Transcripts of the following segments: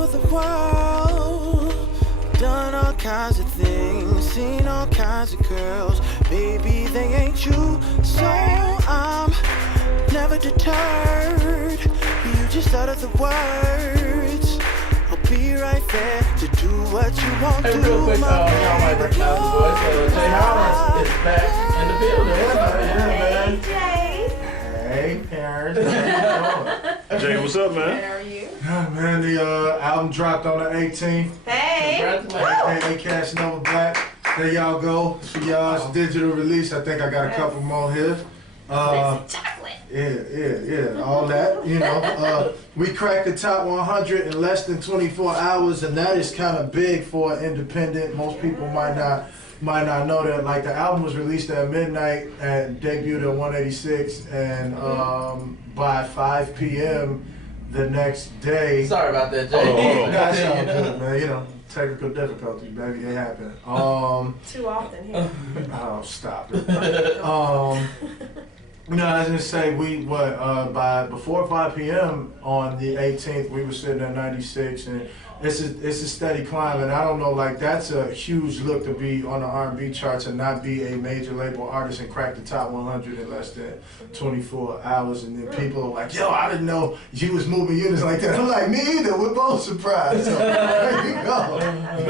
over the world, done all kinds of things, seen all kinds of girls. Baby, they ain't you, so I'm never deterred. You just utter the words. I'll be right there to do what you want to. Hey, real quick, y'all might recognize the voice. Jay Hollins is back in the building. Hey, Jay. Hey, parents. Jay, what's up, man? How are you? Man, the album dropped on the 18th. Hey. Congratulations. Hey, Cash Nova Black. There y'all go. It's for y'all's digital release. I think I got a couple more here. Chocolate. Yeah, all that, you know. We cracked the top 100 in less than 24 hours, and that is kind of big for an independent. Most people might not know that. Like, the album was released at midnight and debuted at 186, and by 5 p.m. the next day. Sorry about that, Jay. Hold on. That's all good, man. You know, technical difficulties, baby. It happened. Too often here. Oh, stop it. No, I was gonna say by before 5 p.m. on the 18th, we were sitting at 96, and it's a steady climb. And I don't know, like, that's a huge look to be on the R&B charts and not be a major label artist and crack the top 100 in less than 24 hours. And then people are like, "Yo, I didn't know you was moving units like that." I'm like, "Me either. We're both surprised." So there you go.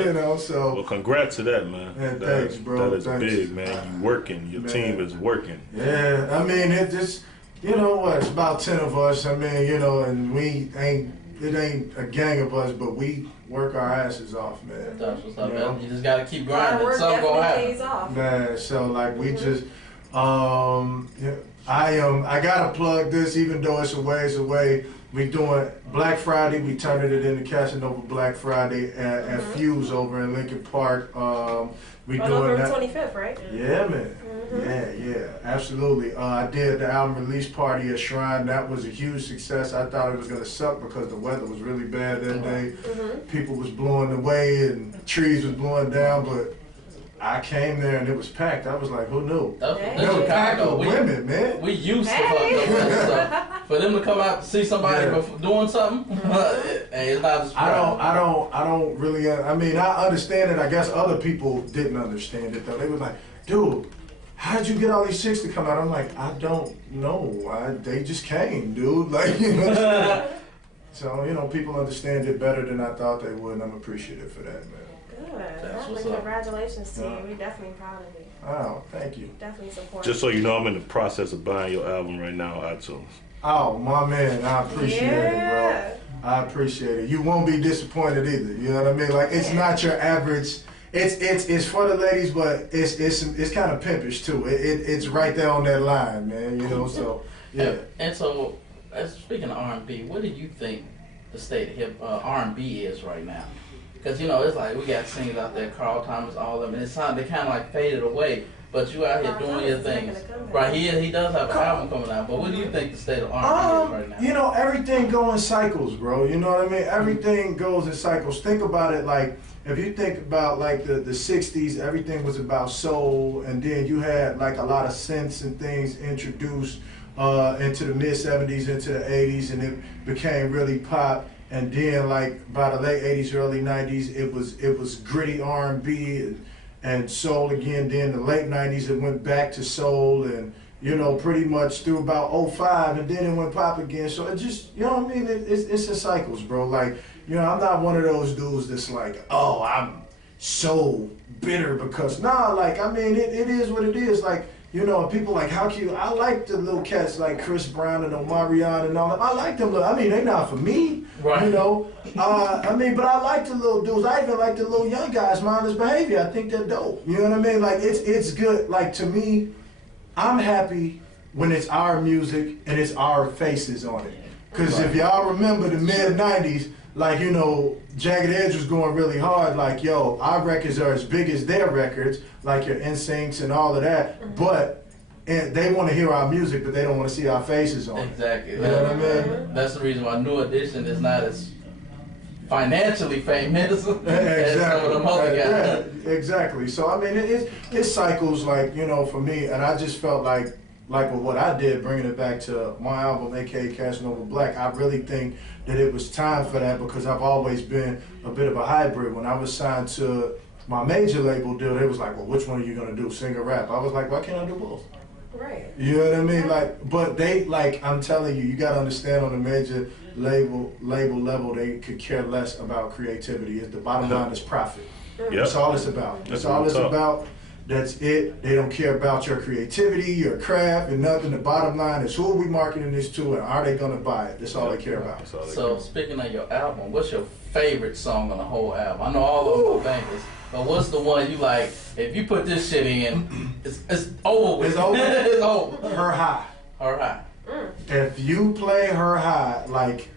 You know, so. Well, congrats to that, man. Yeah, thanks, bro. That is Thanks. big, man. You working. Your team is working. Yeah, I mean, it just, you know what, it's about 10 of us, I mean, you know, and it ain't a gang of us, but we work our asses off, man. That's what's up, You know? man. You just gotta keep Hard grinding. work Something gonna definitely happen. pays off. Man, so like we just, I gotta plug this, even though it's a ways away. We doing Black Friday. We turning it into Casanova Black Friday at Fuse over in Lincoln Park. We doing November that. 25th, right? Yeah, man. Yeah, absolutely. I did the album release party at Shrine. That was a huge success. I thought it was gonna suck because the weather was really bad that day. People was blowing away and trees was blowing down, but I came there and it was packed. I was like, who knew? That's It was packed Chicago. with women, man. We used to Hey. fuck up that stuff. For them to come out to see somebody doing something, hey, it's not a surprise. I don't really. I mean, I understand it. I guess other people didn't understand it though. They was like, dude, how did you get all these chicks to come out? I'm like, I don't know. They just came, dude. Like, you know. So, you know, people understand it better than I thought they would, and I'm appreciative for that, man. Good. That's what's Definitely up. congratulations to you. We're definitely proud of you. Oh, thank you. Definitely support Just so you know, I'm in the process of buying your album right now on iTunes. Oh, my man, I appreciate it, bro. I appreciate it. You won't be disappointed either. You know what I mean? Like, it's not your average. It's for the ladies, but it's kind of pimpish too. It's right there on that line, man. You know, so yeah. And so, speaking of R&B, what do you think the state of R&B is right now? Because, you know, it's like we got singers out there, Carl Thomas, all of them, and it's they kind of like faded away. But you out here doing your things. Right, he does have an album coming out, but what do you think the state of R&B is right now? You know, everything goes in cycles, bro. You know what I mean? Everything goes in cycles. Think about it like, if you think about like the 60s, everything was about soul, and then you had like a lot of synths and things introduced into the mid 70s, into the 80s, and it became really pop. And then like by the late 80s, early 90s, it was gritty R&B and soul again. Then the late 90s, it went back to soul, and you know, pretty much through about 05, and then it went pop again. So it just, you know what I mean? It's in cycles, bro. Like, you know, I'm not one of those dudes that's like, oh, I'm so bitter because, nah, like, I mean, it is what it is. Like, you know, people like, how cute. I like the little cats like Chris Brown and Omarion and all that. I like them. I mean, they not for me, Right. you know. I mean, but I like the little dudes. I even like the little young guys, mindless behavior. I think they're dope. You know what I mean? Like, it's good. Like, to me, I'm happy when it's our music and it's our faces on it. Because if y'all remember the mid-90s, like, you know, Jagged Edge was going really hard. Like, yo, our records are as big as their records, like your NSYNCs and all of that. But and they want to hear our music, but they don't want to see our faces on it. Exactly. You know what I mean? That's the reason why New Edition is not as financially famous as some of Exactly. them other guys. Yeah, exactly. So I mean, it cycles, like, you know, for me, and I just felt like, like with what I did, bringing it back to my album, aka Casanova Black, I really think that it was time for that because I've always been a bit of a hybrid. When I was signed to my major label deal, they was like, well, which one are you gonna do, sing or rap? I was like, why can't I do both? Right. You know what I mean? Like, but they, like, I'm telling you, you gotta understand on the major label level, they could care less about creativity. The bottom line is profit. Yep. That's all it's about. That's all it's tough. about. That's it. They don't care about your creativity, your craft, and nothing. The bottom line is who are we marketing this to, and are they gonna buy it? That's all they care about. That's all they So care. speaking of your album, what's your favorite song on the whole album? I know all of them are bangers, but what's the one you like? If you put this shit in, it's over with. It's over. It's over. Her High. All right. If you play Her High, like,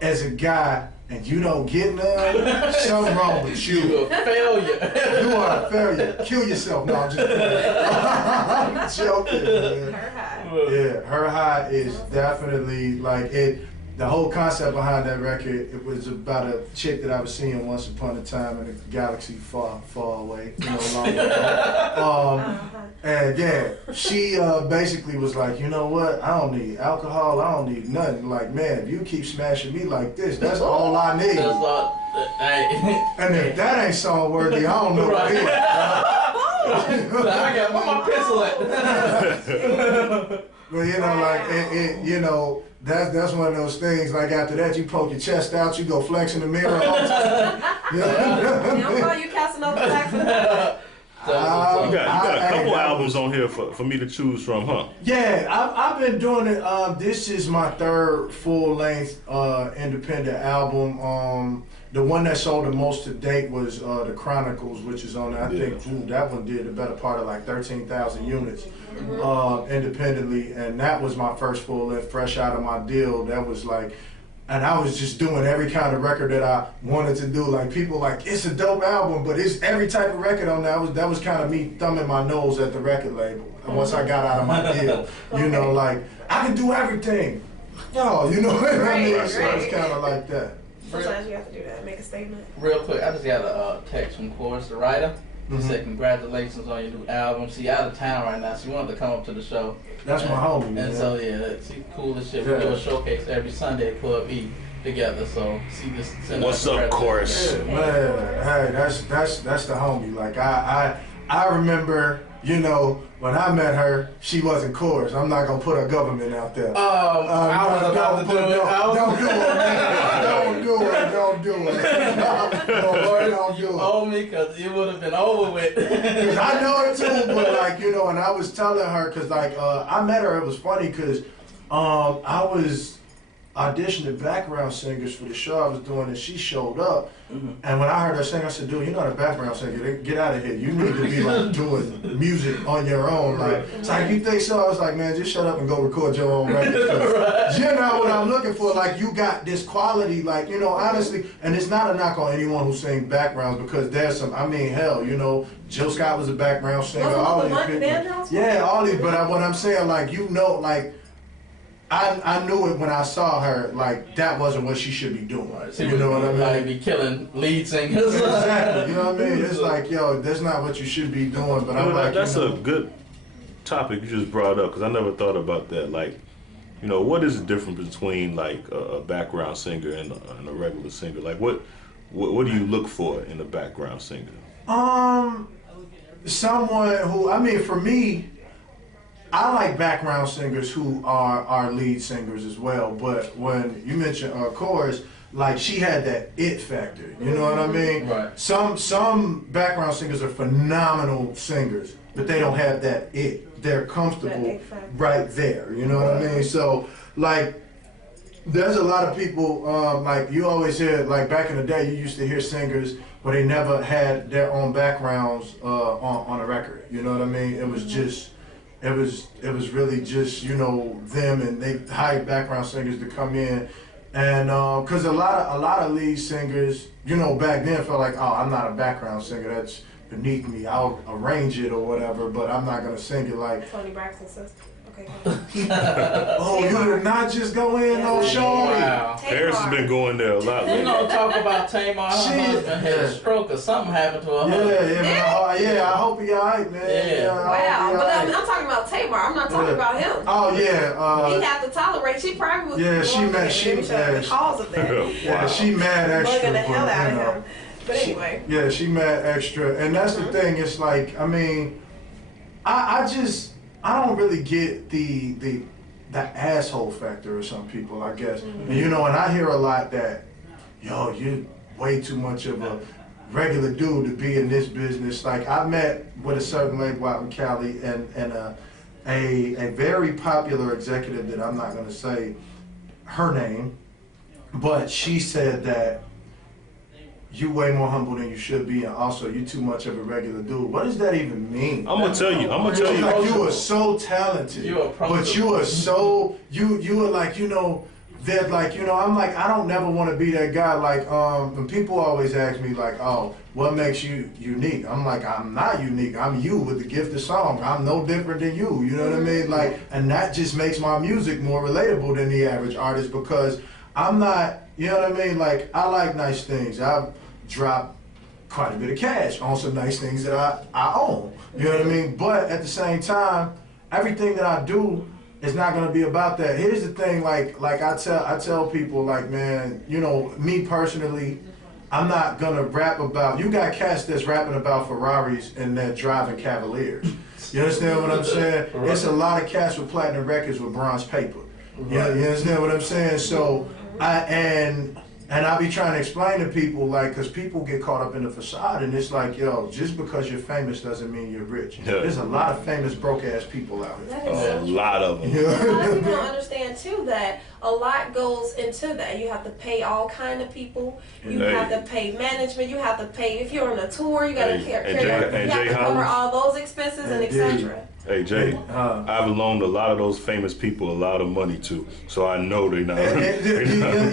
as a guy, and you don't get none, something wrong with You you. a failure. You are a failure. Kill yourself. No, I'm just kidding. I'm joking, man. Her high. Yeah, Her High is definitely like it. The whole concept behind that record, it was about a chick that I was seeing once upon a time in a galaxy far, far away, long ago. And yeah, she basically was like, you know what? I don't need alcohol. I don't need nothing. Like, man, if you keep smashing me like this, that's all I need. That's all. Hey. And if that ain't song worthy, I don't know what is. I got where my pencil at. But you know, like you know, that's one of those things. Like after that, you poke your chest out, you go flex in the mirror all the time. You know what I They don't mean? call you Casanova Black for nothing. You got a hey, couple that albums on here for me to choose from, huh? Yeah, I've been doing it. This is my third full-length independent album. The one that sold the most to date was The Chronicles, which is on, I think, that one did the better part of like 13,000 units independently. And that was my first full-length, fresh out of my deal. That was like, and I was just doing every kind of record that I wanted to do. Like people like, it's a dope album, but it's every type of record on that. That was kind of me thumbing my nose at the record label. And once I got out of my deal, you know, like, I can do everything. Yo, you know what I mean? Right, So it's kind of like that. Sometimes you have to do that, make a statement. Real quick, I just got a text from Chorus, the writer. He said, congratulations on your new album. She out of town right now. She wanted to come up to the show. That's my homie, man. And so, yeah, she cool as shit. We Yeah. do a showcase every Sunday at Club E together. So, she just send us What's up, Chorus? Yeah, man, hey, that's the homie. Like I remember, you know, when I met her, she wasn't Chorus. I'm not gonna put her government out there. I was about to do it. Don't do it, man. Don't do it. Don't do it. Don't do it. Oh me, because it would have been over with. Cause I know it too, but like, you know, and I was telling her, cause like, I met her, it was funny, cause I was auditioning background singers for the show I was doing, and she showed up. And when I heard her sing, I said, dude, you're not a background singer. Get out of here. You need to be like doing music on your own. Like, it's like, you think so? I was like, man, just shut up and go record your own record. You know what I'm looking for. Like, you got this quality, like, you know, honestly, and it's not a knock on anyone who sings backgrounds, because there's some, I mean, hell, you know, Jill Scott was a background singer. All these people. Yeah, all these, but what I'm saying, like, you know, like, I knew it when I saw her, like, that wasn't what she should be doing. You know what I mean? Like, be killing lead singers. Exactly, you know what I mean? It's like, yo, that's not what you should be doing, but I'm like, that's you know, a good topic you just brought up, because I never thought about that. Like, you know, what is the difference between like a background singer and a regular singer? Like, what do you look for in a background singer? someone who, I mean, for me, I like background singers who are lead singers as well, but when you mentioned chorus, like, she had that it factor, you know what I mean? Right. Some background singers are phenomenal singers, but they don't have that it. They're comfortable That it factor. right there, you know what I mean? So, like, there's a lot of people, like, you always hear, like, back in the day, you used to hear singers where they never had their own backgrounds on a record, you know what I mean? It was just, it was really just, you know, them, and they hired background singers to come in. And because a lot of lead singers, you know, back then felt like, oh, I'm not a background singer, that's beneath me. I'll arrange it or whatever, but I'm not gonna sing it like. Tony Braxton's sister. Okay, go Oh, you did not just go in on Yeah. Shorty. Wow. Paris has been going there a lot We lately. gonna talk about Tamar. Her She- husband had a stroke or something happened to her Yeah, husband. yeah, I hope he alright, man. Yeah. I hope Wow, he but alright. I'm talking about Tamar. I'm not talking Yeah. about him. Oh yeah, He had to tolerate. She probably was. Yeah, she Well, mad- maybe she- let me show you yeah, the cause of that. yeah, she mad extra. Bugging the hell but, out you of know. him. But anyway. Yeah, she mad extra, and that's the thing. It's like, I mean, I don't really get the asshole factor of some people, I guess. And you know, and I hear a lot that, yo, you're way too much of a regular dude to be in this business. Like I met with a certain label out in Cali, and a very popular executive that I'm not going to say her name, but she said that you way more humble than you should be, and also you too much of a regular dude. What does that even mean? I'm gonna tell you. It's like you are so talented, You are but you are so you are like, you know, that like, you know, I'm like, I don't never want to be that guy. Like when people always ask me like, oh, what makes you unique? I'm like, I'm not unique. I'm you with the gift of song. I'm no different than you. You know what I mean? Like, and that just makes my music more relatable than the average artist, because I'm not, you know what I mean? Like, I like nice things. I've dropped quite a bit of cash on some nice things that I own. You know what I mean? But at the same time, everything that I do is not gonna be about that. Here's the thing, like I tell people, like, man, you know, me personally, I'm not gonna rap about, you got cats that's rapping about Ferraris and they're driving Cavaliers. You understand what I'm saying? It's a lot of cats with platinum records with bronze paper. Yeah, you understand what I'm saying? So and I be trying to explain to people, like, because people get caught up in the facade, and it's like, yo, just because you're famous doesn't mean you're rich. Yeah. There's a lot of famous broke ass people out here. That is so A true. lot of them. A lot of people don't understand too that a lot goes into that. You have to pay all kind of people. You Hey. have to pay management. You have to pay if you're on a tour. You got to Hey, carry. and Jay- and You have Jay to cover Hollins. all those expenses and Indeed. etc. Hey Jay, I've loaned a lot of those famous people a lot of money too, so I know they not. You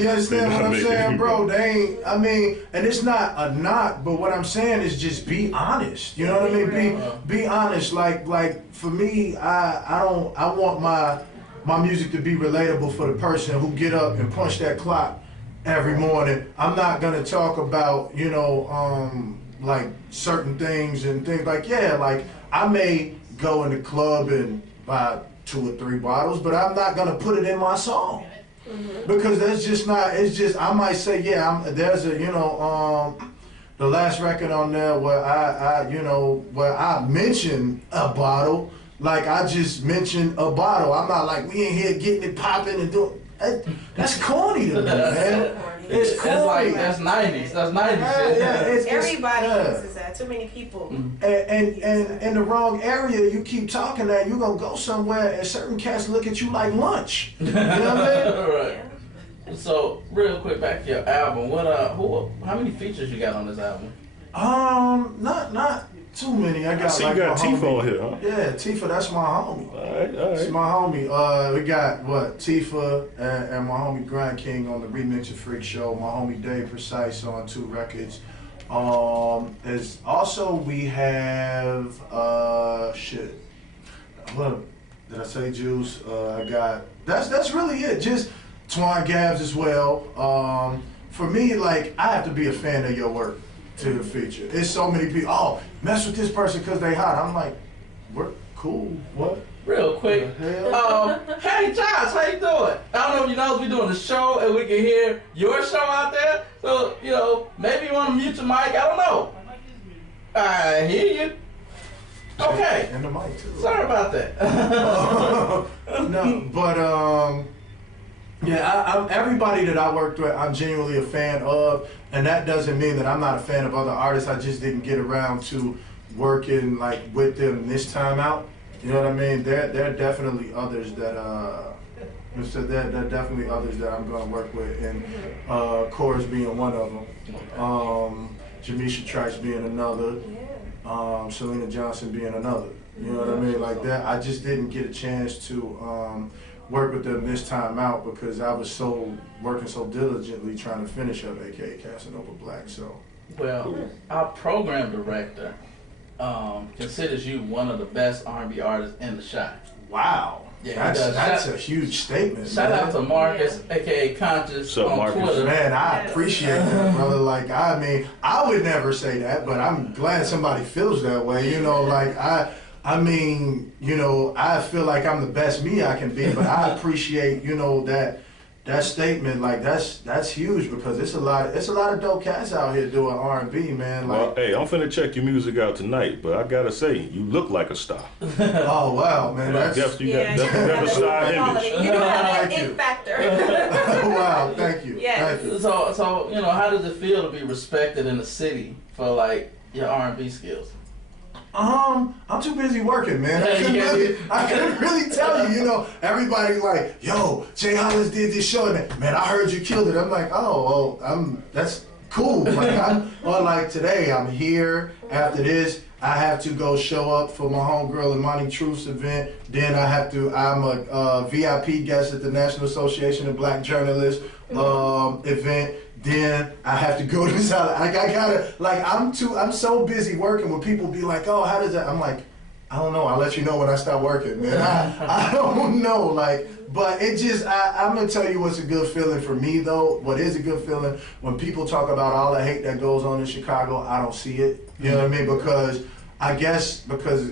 understand what I'm making saying, it, bro? They ain't, I mean, and it's not a knock, but what I'm saying is just be honest. You know what I mean? Be honest. Like for me, I want my music to be relatable for the person who get up and punch that clock every morning. I'm not gonna talk about, you know, like certain things and things like, yeah, like I may go in the club and buy 2 or 3 bottles, but I'm not gonna put it in my song. Because that's just not, it's just, I might say, yeah, there's a, you know, the last record on there where where I mention a bottle, like I just mentioned a bottle. I'm not like, we in here getting it popping and doing, that's corny to me, man. It's It's corny. like that's 90s. That's 90s. Yeah, it's- Everybody yeah. uses that. Too many people. And in the wrong area, you keep talking that you gonna go somewhere and certain cats look at you like lunch. You know what I mean? Right. So real quick, back to your album. How many features you got on this album? Not too many. I got See, like you got my Tifa homie. on here, huh? Yeah, Tifa, that's my homie. All right, all That's right. my homie. We got what, Tifa and my homie Grind King on the Remix of Freak Show. My homie Dave Precise on 2 records. As also we have shit. Look, did I say Juice? I got that's really it. Just Twine Gabs as well. For me, like, I have to be a fan of your work to feature. It's so many people. Oh, mess with this person because they hot. I'm like, we're cool. What? Real quick. The hell? Hey Josh, how you doing? I don't know if you know we're doing the show and we can hear your show out there. So, you know, maybe you want to mute your mic. I don't know. I hear you. Okay. And the mic too. Sorry about that. No, but yeah, I'm everybody that I worked with, I'm genuinely a fan of, and that doesn't mean that I'm not a fan of other artists. I just didn't get around to working like with them this time out. You know what I mean? There are definitely others that there are definitely others that I'm gonna work with, and Chorus being one of them. Jamisha Trice being another. Selena Johnson being another. You know what I mean? Like that. I just didn't get a chance to work with them this time out because I was working so diligently trying to finish up AKA Casanova Black. So Well, our program director considers you one of the best R&B artists in the shot. wow. Yeah, That's a huge statement. Shout man. out to Marcus, aka Conscious, What's up, on Marcus? Twitter. Man, I appreciate that, brother. Like, I mean, I would never say that, but I'm glad somebody feels that way. You know, like I mean, you know, I feel like I'm the best me I can be, but I appreciate, you know, that statement. Like, that's huge because it's a lot of dope cats out here doing R&B, man. Like, Well, hey, I'm finna check your music out tonight, but I gotta say, you look like a star. oh wow, man, that's You got a star image. You do have that Thank you. it factor. wow. Thank you. Yes. Thank you. So you know, how does it feel to be respected in the city for like your R&B skills? I'm too busy working, man. I couldn't really tell you. You know, everybody's like, "Yo, Jay Hollins did this show, and man, I heard you killed it." I'm like, "Oh, that's cool." Like, or like today, I'm here. After this, I have to go show up for my homegirl Imani Truth's event. Then I'm a VIP guest at the National Association of Black Journalists event. Then I have to go to this house. Like, I gotta, like, I'm so busy working when people be like, "Oh, how does that?" I'm like, I don't know. I'll let you know when I start working, man. I don't know. Like, but it just, I'm gonna tell you what's a good feeling for me though. What is a good feeling when people talk about all the hate that goes on in Chicago, I don't see it. You know what I mean? Because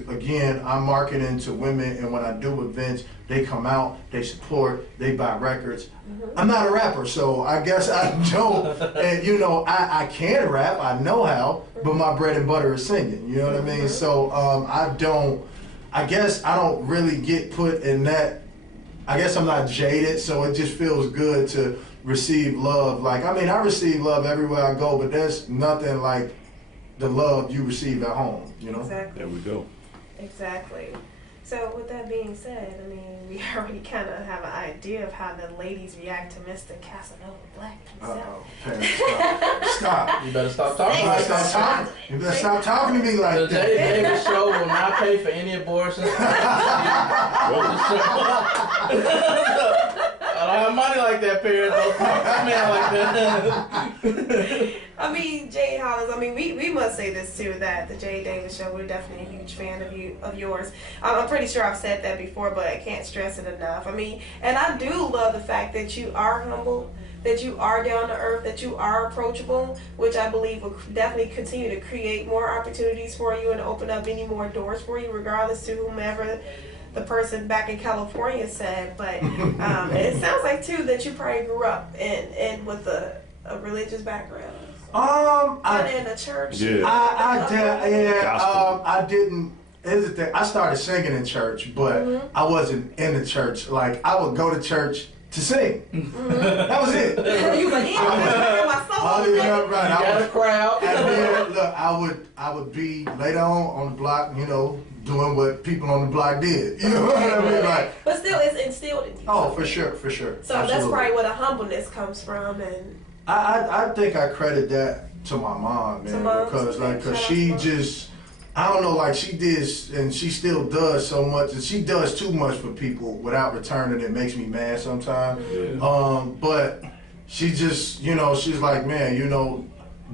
again, I'm marketing to women, and when I do events, they come out, they support, they buy records. I'm not a rapper, so I guess I don't. And you know, I can rap, I know how, but my bread and butter is singing. You know what I mean? So I guess I don't really get put in that. I guess I'm not jaded, so it just feels good to receive love. Like, I mean, I receive love everywhere I go, but there's nothing like the love you receive at home, you know? Exactly. There we go. Exactly. So with that being said, I mean, we already kind of have an idea of how the ladies react to Mr. Casanova Black himself. Stop. You better stop talking You like better that. stop talking. You better stop talking to me The like Jay that. Davis show will not pay for any abortions. I don't have money like that, parents. Don't talk to me like that. I mean, Jay Hollins, I mean, we must say this too, that the Jay Davis show, we're definitely a huge fan of yours. I'm pretty sure I've said that before, but I can't stress it enough. I mean, and I do love the fact that you are humble, that you are down to earth, that you are approachable, which I believe will definitely continue to create more opportunities for you and open up many more doors for you, regardless to whomever the person back in California said. But it sounds like too that you probably grew up in with a religious background. I in a church. Yeah. I didn't. Here's the thing. I started singing in church, but I wasn't in the church. Like, I would go to church to sing. That was it. You like, yeah, my soul. Right. You got a crowd. And then, look, I would be later on the block, you know, doing what people on the block did. You know what I mean? Like, But still, it's instilled in you. oh, for sure. So that's Absolutely. probably where the humbleness comes from, and I think I credit that to my mom, man, Mom, because okay. cause Shout she out to just, I don't know, like she did, and she still does so much, and she does too much for people without returning. It makes me mad sometimes. But she just, you know, she's like, man, you know,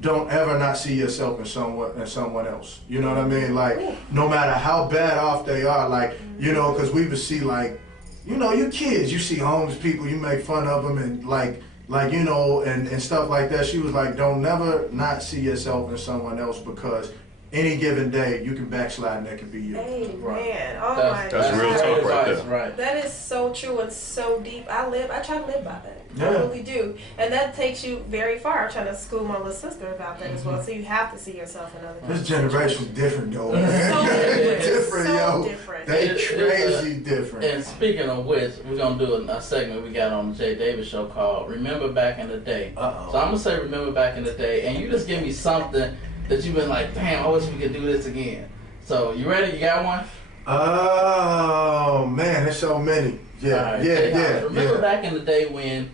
don't ever not see yourself in someone else. You know what I mean? Like, no matter how bad off they are, like, you know, because we would see, like, you know, you kids, you see homeless people, you make fun of them, and like you know, and stuff like that. She was like, don't never not see yourself in someone else, because any given day you can backslide and that could be you. hey Right. man, oh my That's God. real talk right That's there. right. That is so true and so deep. I try to live by that. I Yeah. really do. And that takes you very far. I'm trying to school my little sister about that as well. So you have to see yourself in other This people's generation's different though, man. So different. different, So yo. different. They It- it's, crazy different. And speaking of which, we're gonna do a segment we got on the Jay Davis show called "Remember Back in the Day." Uh-oh. So I'm gonna say "Remember Back in the Day," and you just give me something that you've been like, "Damn, I wish we could do this again." So you ready? You got one? Oh man, there's so many. Yeah, All right, yeah, Jay Hollins, yeah, Remember yeah. back in the day when?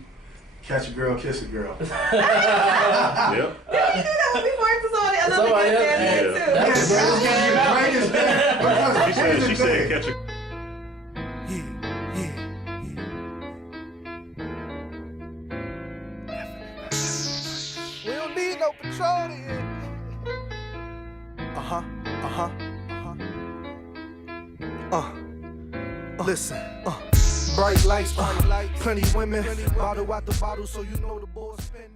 Catch a girl, kiss a girl. Yep. Yeah, you do that one before episode. Another Somebody good else- fan yeah. too. That's the greatest game you got. Greatest thing. Because She here's the said thing. catch a We don't need no petroleum. Listen. bright lights, plenty women, bottle out the bottle, so you know the boys spend.